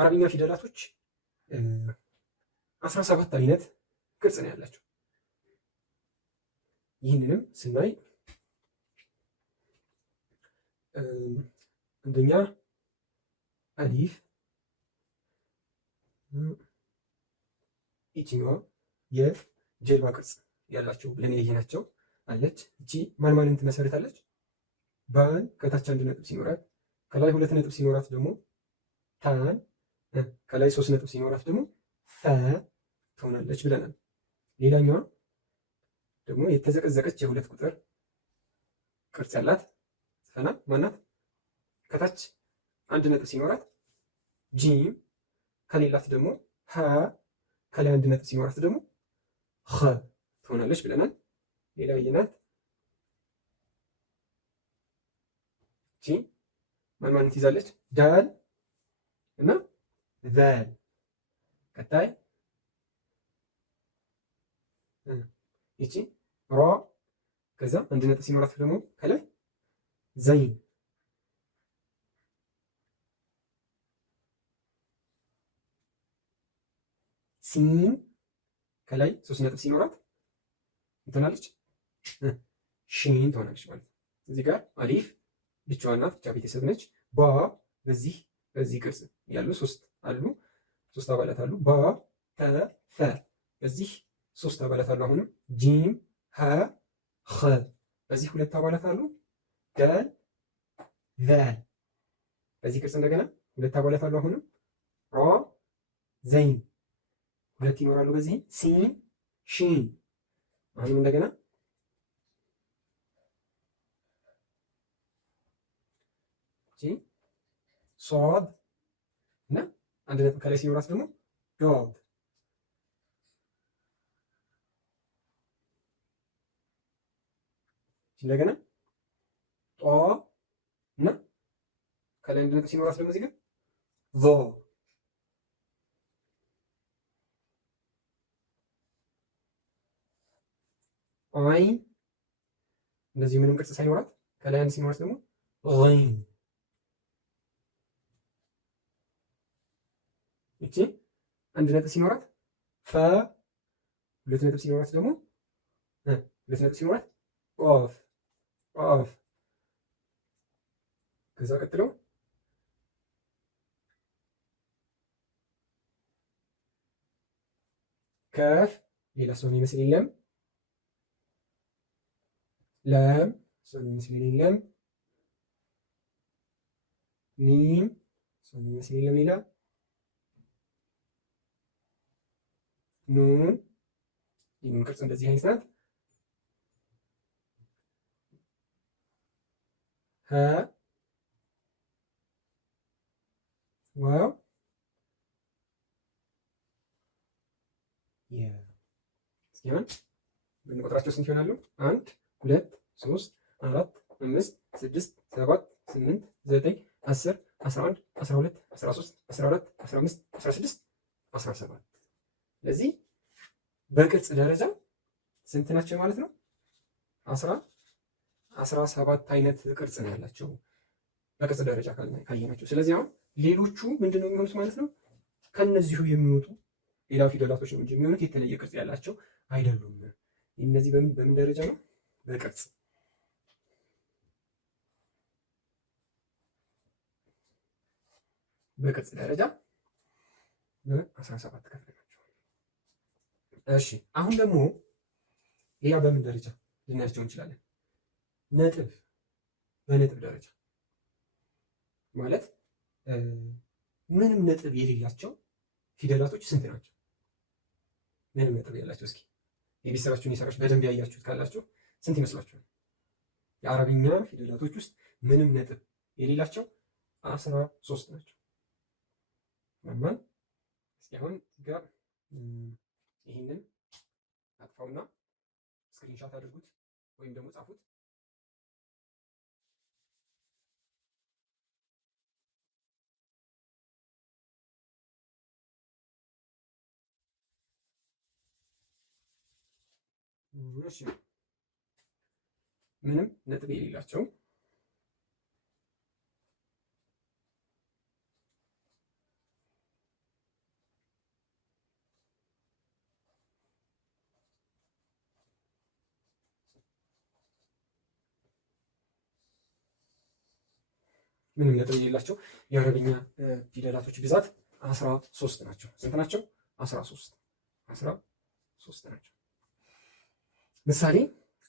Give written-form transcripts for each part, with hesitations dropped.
አረብኛ ፊደላቶች 17 አይነት ቅርጽ ነው ያላቸው። ይህንንም ስናይ አንደኛ አሊፍ፣ ይችኛዋ የጀልባ ቅርጽ ያላቸው ብለን ያየናቸው አለች። እቺ ማን ማንን ትመሰርታለች? ባን ከታች 1 ነጥብ ሲኖራት ከላይ 2 ነጥብ ሲኖራት ደግሞ ታን ከላይ 3 ነጥብ ሲኖራት ደግሞ ፈ ትሆናለች ብለናል። ሌላኛዋ ደግሞ የተዘቀዘቀች የ2 ቁጥር ቅርጽ ያላት ፈና ማናት? ከታች 1 ነጥብ ሲኖራት ጂም ከሌላት ደግሞ ሀ ከላይ 1 ነጥብ ሲኖራት ደግሞ ኸ ትሆናለች ብለናል። ሌላ የናት እቺ ማን ማን ትይዛለች? ዳል እና ዛል። ቀጣይ ይቺ ራ ከዛ 1 ነጥብ ሲኖራት ደግሞ ከላይ ዘይን። ሲን ከላይ 3 ነጥብ ሲኖራት እንትናለች ሺን ትሆናለች ማለት ነው። እዚህ ጋር አሊፍ ብቻዋን ናት፣ ብቻ ቤተሰብ ነች። ባ በዚህ ቅርጽ ያሉ 3 አሉ፣ 3 አባላት አሉ። ባ ተ ፈ በዚህ 3 አባላት አሉ። አሁንም ጂም ሀ ኸ በዚህ 2 አባላት አሉ። ዳል ዛል በዚህ ቅርጽ እንደገና 2 አባላት አሉ። አሁንም ራ ዘይን 2 ይኖራሉ። በዚህ ሲን ሺን አሁንም እንደገና ሶድ እና 1 ነጥብ ከላይ ሲኖራት ደግሞ ዶግ። እንደገና ጦ እና ከላይ 1 ነጥብ ሲኖራት ደግሞ እዚህ ጋር ዞ። አይን እንደዚህ ምንም ቅርጽ ሳይኖራት ከላይ 1 ሲኖራት ደግሞ ገይን። እቺ 1 ነጥብ ሲኖራት ፈ 2 ነጥብ ሲኖራት ደግሞ 2 ነጥብ ሲኖራት ኦፍ ኦፍ። ከዛ ቀጥሎ ከፍ ሌላ ሰውን ይመስል የለም። ለም ሰውን ይመስል የለም። ሚም ሰውን ይመስል የለም ሌላ። ኑን የኑን ቅርጽ እንደዚህ አይነት ናት። ሀ ዋው እስኪሆን ብንቆጥራቸው ስንት ይሆናሉ? 1 2 3 4 5 6 7 8 9 10 11 12 13 14 15 16 17 ስለዚህ በቅርጽ ደረጃ ስንት ናቸው ማለት ነው? 17 አይነት ቅርጽ ነው ያላቸው በቅርጽ ደረጃ ካየናቸው። ስለዚህ አሁን ሌሎቹ ምንድነው የሚሆኑት ማለት ነው? ከነዚሁ የሚወጡ ሌላ ፊደላቶች ነው እንጂ የሚሆኑት የተለየ ቅርጽ ያላቸው አይደሉም። እነዚህ በምን ደረጃ ነው? በቅርጽ ደረጃ በ17 ከፍለናቸው። እሺ አሁን ደግሞ ሌላ በምን ደረጃ ልናያቸው እንችላለን? ነጥብ በነጥብ ደረጃ ማለት ምንም ነጥብ የሌላቸው ፊደላቶች ስንት ናቸው? ምንም ነጥብ የሌላቸው እስኪ የቤት ስራችሁን የሰራችሁ በደንብ ያያችሁት ካላችሁ ስንት ይመስላችኋል? የአረብኛ ፊደላቶች ውስጥ ምንም ነጥብ የሌላቸው 13 ናቸው። ማን እስኪ አሁን ጋር ይህንን አጥፋውና ስክሪንሻት አድርጉት ወይም ደግሞ ጻፉት። እሺ ምንም ነጥብ የሌላቸው ምንም ነጥብ የሌላቸው የአረብኛ ፊደላቶች ብዛት 13 ናቸው። ስንት ናቸው? 13 ናቸው። ምሳሌ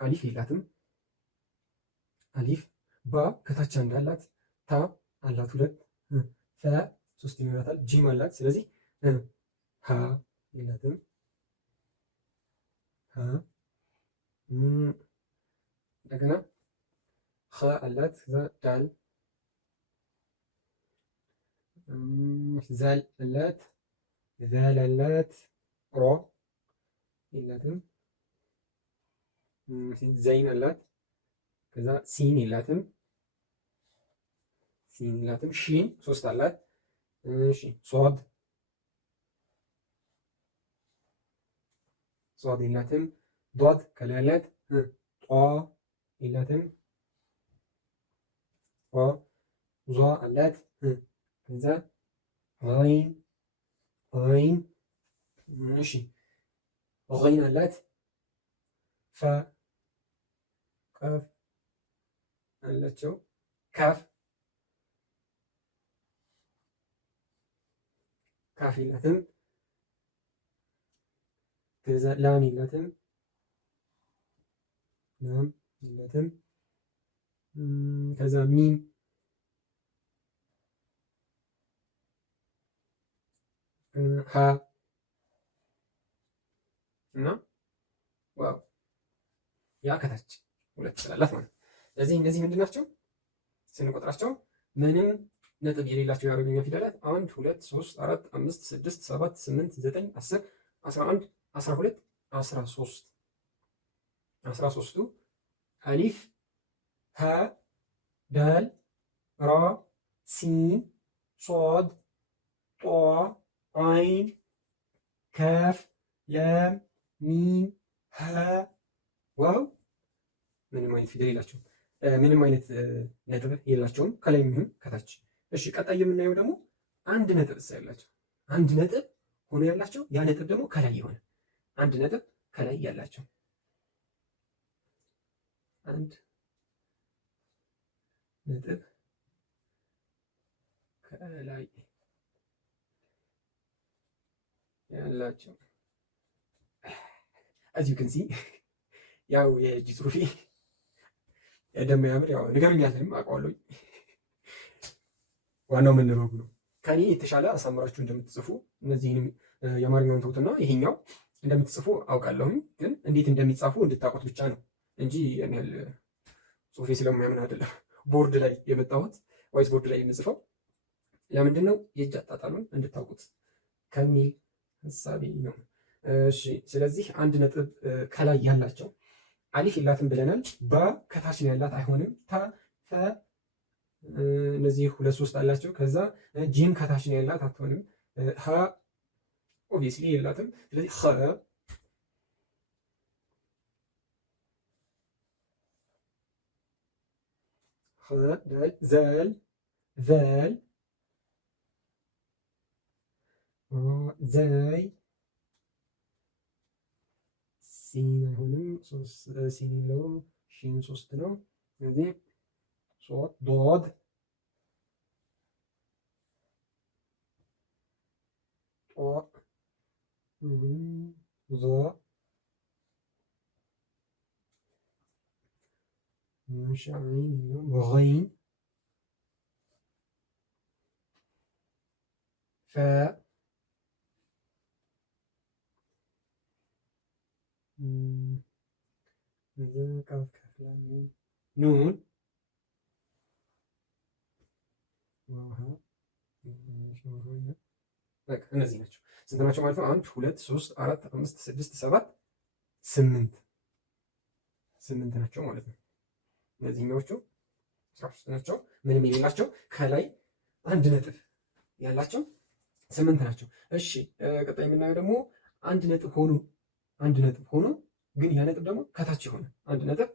አሊፍ የላትም። አሊፍ ባ ከታች አንድ አላት። ታ አላት ሁለት። ፈ ሶስት ይኖራታል። ጂም አላት። ስለዚህ ሀ የላትም። እንደገና ኸ አላት። ዳል ዛል አላት። ዛል አላት። ሮ የላትም። ዘይን አላት። ከዛ ሲን የላትም። ሺን ሶስት አላት። እሺ ሷድ የላትም። ዷድ ከላይ አላት። ጧ የላትም። ዟ አላት። ከዛ ይን እሺ ይን አላት። ፋ ቃፍ አላቸው። ካፍ የላትም። ከዛ ላም የላትም። ከዛ ሚም ሀ እና ዋው ያ ከታች ሁለት ስላላት ማለት ነው። ስለዚህ እነዚህ ምንድን ናቸው ስንቆጥራቸው? ምንም ነጥብ የሌላቸው የአረብኛ ፊደላት 1 2 3 4 5 6 7 8 9 10 11 12 13 13ቱ አሊፍ ሀ ዳል ራ ሲን ሶድ ጧ አይን ካፍ ላም ሚም ሀ ዋው ምንም አይነት ፊደል የላቸውም። ምንም አይነት ነጥብ የላቸውም ከላይ የሚሆን ከታች። እሺ ቀጣይ የምናየው ደግሞ አንድ ነጥብ ያላቸው አንድ ነጥብ ሆኖ ያላቸው ያ ነጥብ ደግሞ ከላይ የሆነ አንድ ነጥብ ከላይ ያላቸው አንድ ነጥብ ከላይ ያላቸው as you can see ያው የእጅ ጽሁፌ እንደሚያምር ያው ንገሩኝ ያለንም አውቀዋለሁ። ዋናው መነበቡ ነው። ከኔ የተሻለ አሳምራችሁ እንደምትጽፉ እነዚህንም የአማርኛውን ተውትና ይሄኛው እንደምትጽፉ አውቃለሁኝ። ግን እንዴት እንደሚጻፉ እንድታውቁት ብቻ ነው እንጂ ያን ያህል ጽሁፌ ስለማያምን አይደለም። ቦርድ ላይ የመጣሁት ዋይት ቦርድ ላይ የምጽፈው ለምንድን ነው? የእጅ አጣጣሉን እንድታውቁት ከሚል ሀሳቤ ነው። እሺ ስለዚህ አንድ ነጥብ ከላይ ያላቸው አሊፍ የላትም ብለናል። ባ ከታች ነው ያላት አይሆንም። ታ ፈ እነዚህ ሁለት ሶስት አላቸው። ከዛ ጂም ከታች ነው ያላት አትሆንም። ሀ ኦብቪየስሊ የላትም። ስለዚህ ዘል ዘል ዘይ ሲን አይሆንም። ሲን የለውም። ሺን ሶስት ነው። ስለዚህ ዶድ ጦ ዞ ሻይን ይን ፈ ኑን እነዚህ ናቸው። ስንት ናቸው ማለት ነው? 1 2 3 4 5 6 7 8 ናቸው ማለት ነው። እነዚህኛዎቹ 13 ናቸው። ምንም የሌላቸው ከላይ አንድ ነጥብ ያላቸው 8 ናቸው። እሺ ቀጣይ የምናየው ደግሞ አንድ ነጥብ ሆኖ ግን ያ ነጥብ ደግሞ ከታች የሆነ አንድ ነጥብ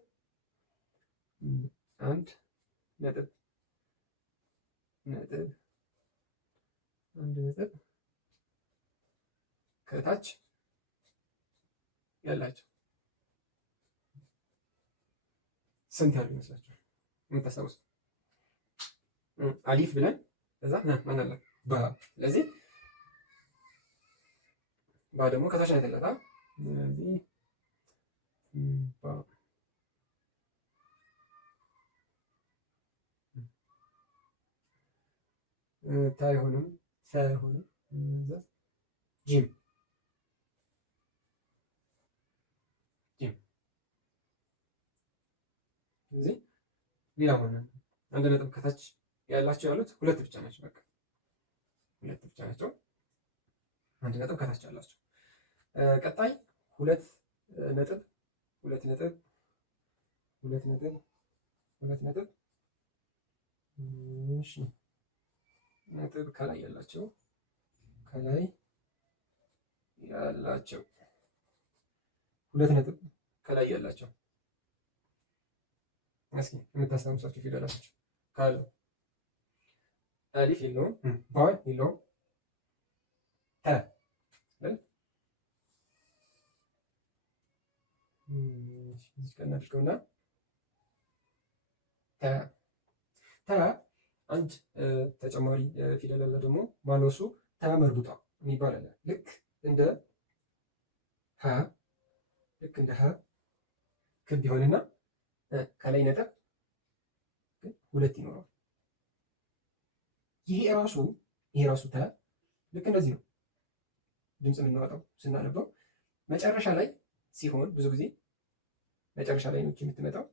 ከታች ያላቸው ስንት ያሉ ይመስላችኋል? የምታስታውሱ አሊፍ ብለን ከዛ ማን አለ ባ። ስለዚህ ባ ደግሞ ከታች ነው ያለታ። ስለዚህ ባ ታ አይሆንም፣ ታ አይሆንም፣ ጂም ጂም። ስለዚህ ሌላ ሆነ አንድ ነጥብ ከታች ያላቸው ያሉት ሁለት ብቻ ናቸው። በቃ ሁለት ብቻ ናቸው። አንድ ነጥብ ከታች ያላቸው። ቀጣይ ሁለት ነጥብ ሁለት ነጥብ ሁለት ነጥብ ሁለት ነጥብ እሺ፣ ነጥብ ከላይ ያላቸው ከላይ ያላቸው ሁለት ነጥብ ከላይ ያላቸው እስኪ የምታስታውሳቸው ፊደላቶች ካሉ አሊፍ የለውም፣ ባ የለውም፣ ተ እዚህ ቀን አድርገውና ተ አንድ ተጨማሪ ፊደል አለ ደግሞ ማነው እሱ? ተ መርቡጣ የሚባል አለ። ልክ እንደ ሀ ክብ ይሆንና ከላይ ነጥብ ሁለት ይኖረዋል። ይሄ ራሱ ተ ልክ እንደዚህ ነው ድምፅ የምናወጣው ስናነበው። መጨረሻ ላይ ሲሆን ብዙ ጊዜ መጨረሻ ላይ ነች የምትመጣው።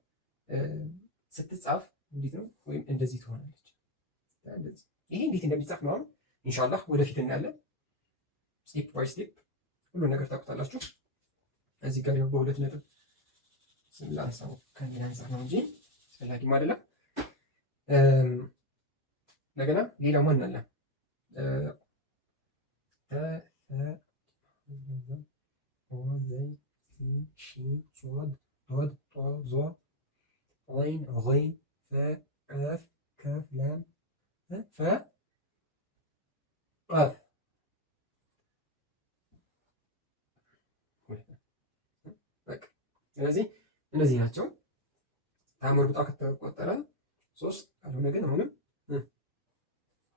ስትጻፍ እንዴት ነው? ወይም እንደዚህ ትሆናለች። ይሄ እንዴት እንደሚጻፍ ነው አሁን ኢንሻአላህ ወደፊት እናያለን። ስቴፕ ባይ ስቴፕ ሁሉን ነገር ታውቁታላችሁ። እዚህ ጋር ያው በሁለት ነጥብ ስላንሳው ከሚል አንፃር ነው እንጂ አስፈላጊም አይደለም። እንደገና ሌላ ማን አለ? ሶድ ዶድ ጦ ዞ ዐይን ዐይን ፈ ቀፍ ከፍ ላም ፈ ቃፍ። ስለዚህ እነዚህ ናቸው። ታመርቡጣ ከተቆጠረ 3 ካልሆነ ግን አሁንም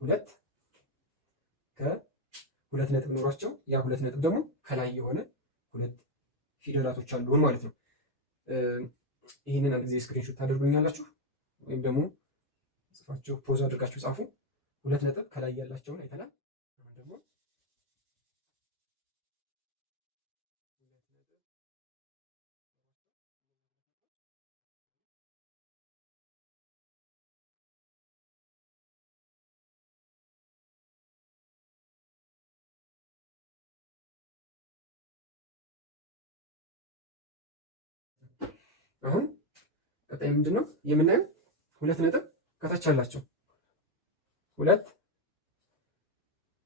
ሁለት ከሁለት ነጥብ ኖሯቸው ያ ሁለት ነጥብ ደግሞ ከላይ የሆነ ሁለት ፊደላቶች አሉን ማለት ነው። ይህንን አንድ ጊዜ ስክሪንሾት ታደርጉኛላችሁ ወይም ደግሞ ጽፋችሁ ፖዝ አድርጋችሁ ጻፉ። ሁለት ነጥብ ከላይ ያላቸውን አይተናል። አሁን ደግሞ አሁን ቀጣይ ምንድን ነው የምናየው? ሁለት ነጥብ ከታች አላቸው። ሁለት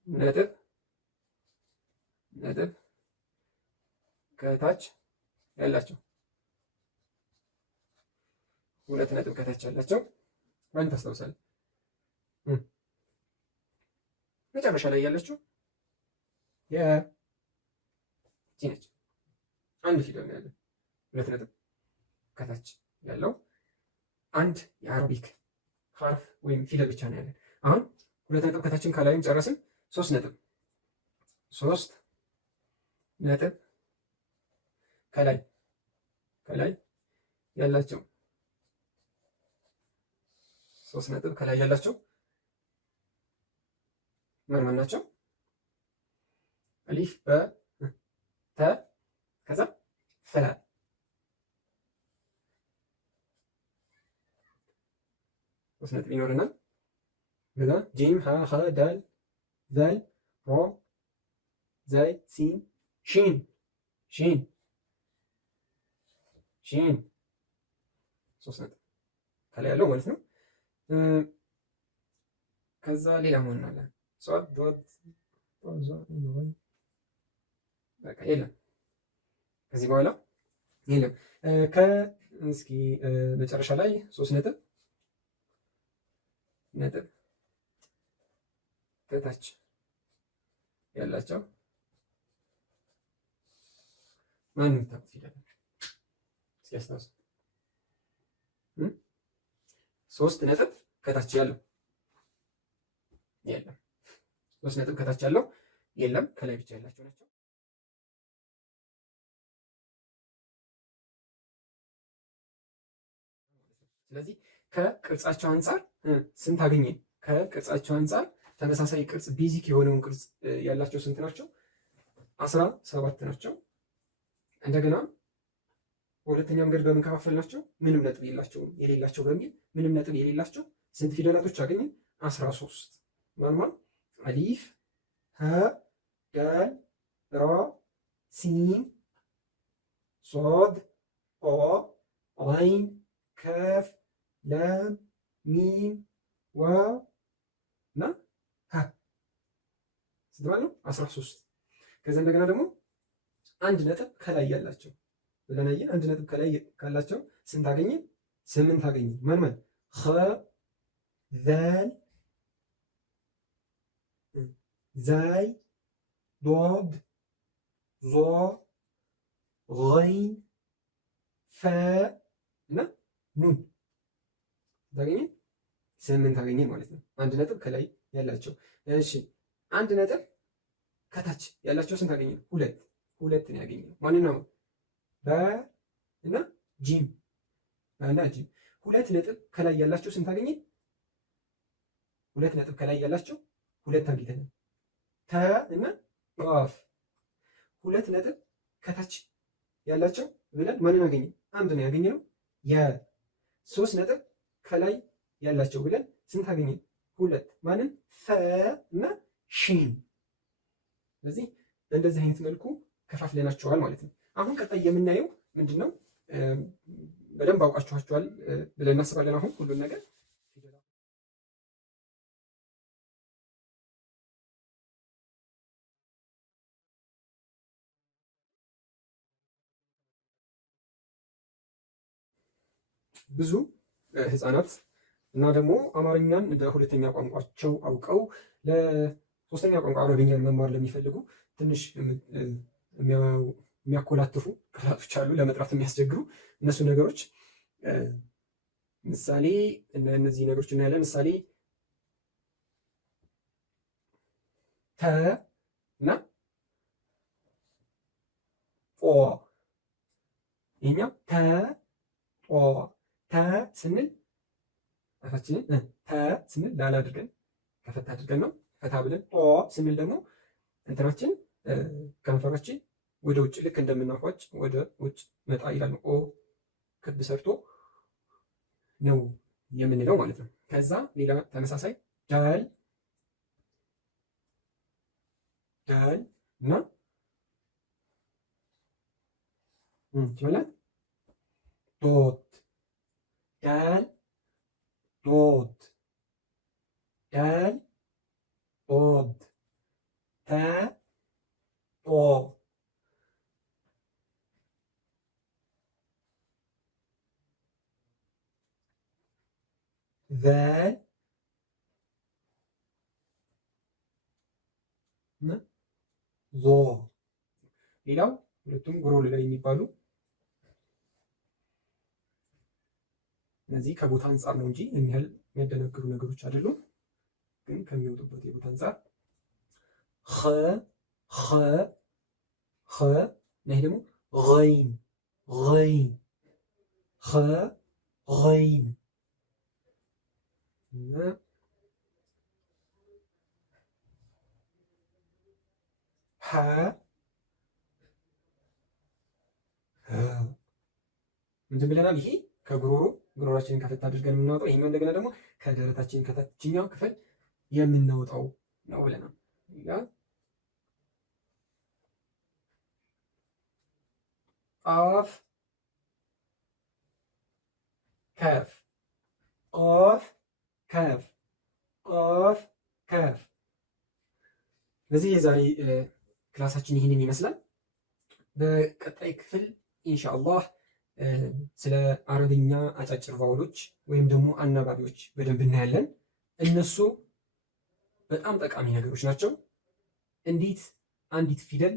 ነጥብ ከታች ያላቸው ሁለት ነጥብ ከታች ያላቸው ማን ታስታውሳለህ? መጨረሻ ላይ ያለችው የቺ ነች። አንድ ፊደል ነው ያለው። ሁለት ነጥብ ከታች ያለው አንድ የአረቢክ ሐርፍ ወይም ፊደል ብቻ ነው ያለን። አሁን ሁለት ነጥብ ከታችን ከላይም ጨረስን። ሶስት ነጥብ ከላይ ያላቸው ሶስት ነጥብ ከላይ ያላቸው ማን ናቸው? አሊፍ በተ ከዛ ፈ ሶስት ነጥብ ይኖረናል። ከዛ ጂም ሀ ኸ ዳል ዛል ሮ ዛይ ሲን ሺን ሶስት ነጥብ ከላይ ያለው ማለት ነው። ከዛ ሌላ መሆን አለ ሷድ ዶድ በቃ የለም። ከዚህ በኋላ የለም። እስኪ መጨረሻ ላይ ሶስት ነጥብ ከታች ያላቸው ማን የምታውቁት ፊደል እስኪ አስታውሱ። ሶስት ነጥብ ከታች ያለው የለም። 3 ነጥብ ከታች ያለው የለም፣ ከላይ ብቻ ያላቸው ናቸው። ስለዚህ ከቅርጻቸው አንጻር ስንት አገኘን? ከቅርጻቸው አንጻር ተመሳሳይ ቅርጽ ቤዚክ የሆነውን ቅርጽ ያላቸው ስንት ናቸው? 17 ናቸው። እንደገና በሁለተኛ መንገድ በምንከፋፈል ናቸው ምንም ነጥብ የላቸውም የሌላቸው በሚል ምንም ነጥብ የሌላቸው ስንት ፊደላቶች አገኘን? 13 ማን? አሊፍ፣ ሀ፣ ዳል፣ ራ፣ ሲን፣ ሶድ፣ ጦ፣ አይን፣ ከፍ፣ ለም፣ ሚም፣ ዋው እና ሀ ስንት ማለት ነው? 13። ከዛ እንደገና ደግሞ አንድ ነጥብ ከላይ ያላቸው ብለን አየን። አንድ ነጥብ ከላይ ካላቸው ስንት አገኘን? 8 አገኘን። ማን? ኸ፣ ዛል፣ ዛይ፣ ዶድ፣ ዞ፣ ገይን፣ ፈ እና ኑን ታገኘን 8 አገኘን ማለት ነው። አንድ ነጥብ ከላይ ያላቸው። እሺ አንድ ነጥብ ከታች ያላቸው ስንት አገኘን? ሁለት ነው ያገኘነው። ማንኛውም በ እና ጂም እና ጂም። 2 ነጥብ ከላይ ያላቸው ስንት አገኘን? 2 ነጥብ ከላይ ያላቸው 2 አግኝተናል። ተ እና ቃፍ። 2 ነጥብ ከታች ያላቸው ብለን ማንን አገኘን? አንድ ነው ያገኘነው። የ3 ነጥብ ከላይ ያላቸው ብለን ስንት አገኘን? 2 ማንን? ፈ እና ሺን። ስለዚህ በእንደዚህ አይነት መልኩ ከፋፍለናቸዋል ማለት ነው። አሁን ቀጣይ የምናየው ምንድነው? በደንብ አውቃችኋቸዋል ብለን እናስባለን። አሁን ሁሉን ነገር ብዙ ህፃናት እና ደግሞ አማርኛን እንደ ሁለተኛ ቋንቋቸው አውቀው ለሶስተኛ ቋንቋ አረብኛን መማር ለሚፈልጉ ትንሽ የሚያኮላትፉ ቃላቶች አሉ፣ ለመጥራት የሚያስቸግሩ እነሱ ነገሮች ምሳሌ እነዚህ ነገሮች እናያለን። ምሳሌ ተ እና ጦ። ይሄኛው ተ ጦ። ተ ስንል አፋችንን ተ ስንል ላላ አድርገን ከፈታ አድርገን ነው ፈታ ብለን። ጦ ስንል ደግሞ እንትናችን ከንፈራችን ወደ ውጭ ልክ እንደምናፏጭ ወደ ውጭ መጣ ይላል። ኦ ክብ ሰርቶ ነው የምንለው ማለት ነው። ከዛ ሌላ ተመሳሳይ ዳል እና ማለት ዶት። ዳል ዶት፣ ዳል ዶት፣ ተ ጦ። ዛል ዞ። ሌላው ሁለቱም ጉሮሮ ላይ የሚባሉ እነዚህ ከቦታ አንጻር ነው እንጂ የሚያህል የሚያደነግሩ ነገሮች አይደሉም። ግን ከሚወጡበት የቦታ አንጻር ኸ ኸ ኸ እና ይሄ ደግሞ ገይን ገይን ኸ ገይን እና ሀ ምንድን ብለናል? ይሄ ጉሮሯችንን ከፈት አድርገን የምናወጣው፣ ይሄኛው እንደገና ደግሞ ከደረታችን ከታችኛው ክፍል የምናወጣው ነው ብለናል። ቃፍ ከፍ፣ ቃፍ ከፍ፣ ቃፍ ከፍ። ስለዚህ የዛሬ ክላሳችን ይህንን ይመስላል። በቀጣይ ክፍል ኢንሻአላህ ስለ አረብኛ አጫጭር ቫውሎች ወይም ደግሞ አናባቢዎች በደንብ እናያለን። እነሱ በጣም ጠቃሚ ነገሮች ናቸው። እንዴት አንዲት ፊደል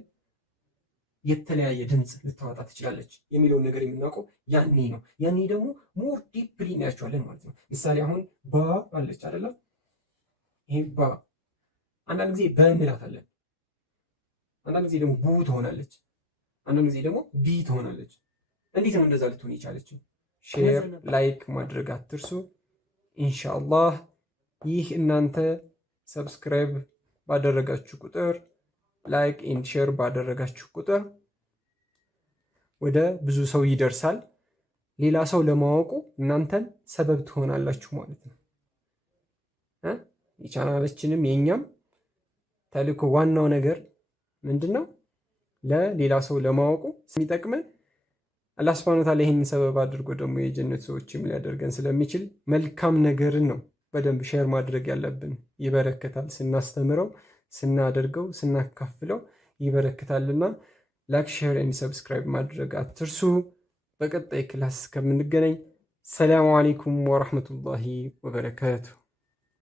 የተለያየ ድምፅ ልታወጣ ትችላለች የሚለውን ነገር የምናውቀው ያኔ ነው። ያኔ ደግሞ ሞር ዲፕሊ እናያቸዋለን ማለት ነው። ምሳሌ አሁን ባ አለች አይደለም? ይሄ ባ አንዳንድ ጊዜ በ እንላታለን። አንዳንድ ጊዜ ደግሞ ቡ ትሆናለች። አንዳንድ ጊዜ ደግሞ ቢ ትሆናለች። እንዴት ነው እንደዛ ልትሆን የቻለችው? ሼር ላይክ ማድረግ አትርሱ። ኢንሻአላህ ይህ እናንተ ሰብስክራይብ ባደረጋችሁ ቁጥር ላይክ ኤንድ ሼር ባደረጋችሁ ቁጥር ወደ ብዙ ሰው ይደርሳል። ሌላ ሰው ለማወቁ እናንተን ሰበብ ትሆናላችሁ ማለት ነው። የቻናላችንም የኛም ተልእኮ ዋናው ነገር ምንድነው? ለሌላ ሰው ለማወቁ የሚጠቅመን አላህ ሱብሓነሁ ወተዓላ ይህን ሰበብ አድርጎ ደግሞ የጀነት ሰዎችም ሊያደርገን ስለሚችል መልካም ነገርን ነው በደንብ ሼር ማድረግ ያለብን። ይበረከታል። ስናስተምረው፣ ስናደርገው፣ ስናካፍለው ይበረከታልና ላይክ ሼር ኤንድ ሰብስክራይብ ማድረግ አትርሱ። በቀጣይ ክላስ እስከምንገናኝ ሰላሙ አለይኩም ወራህመቱላሂ ወበረካቱ።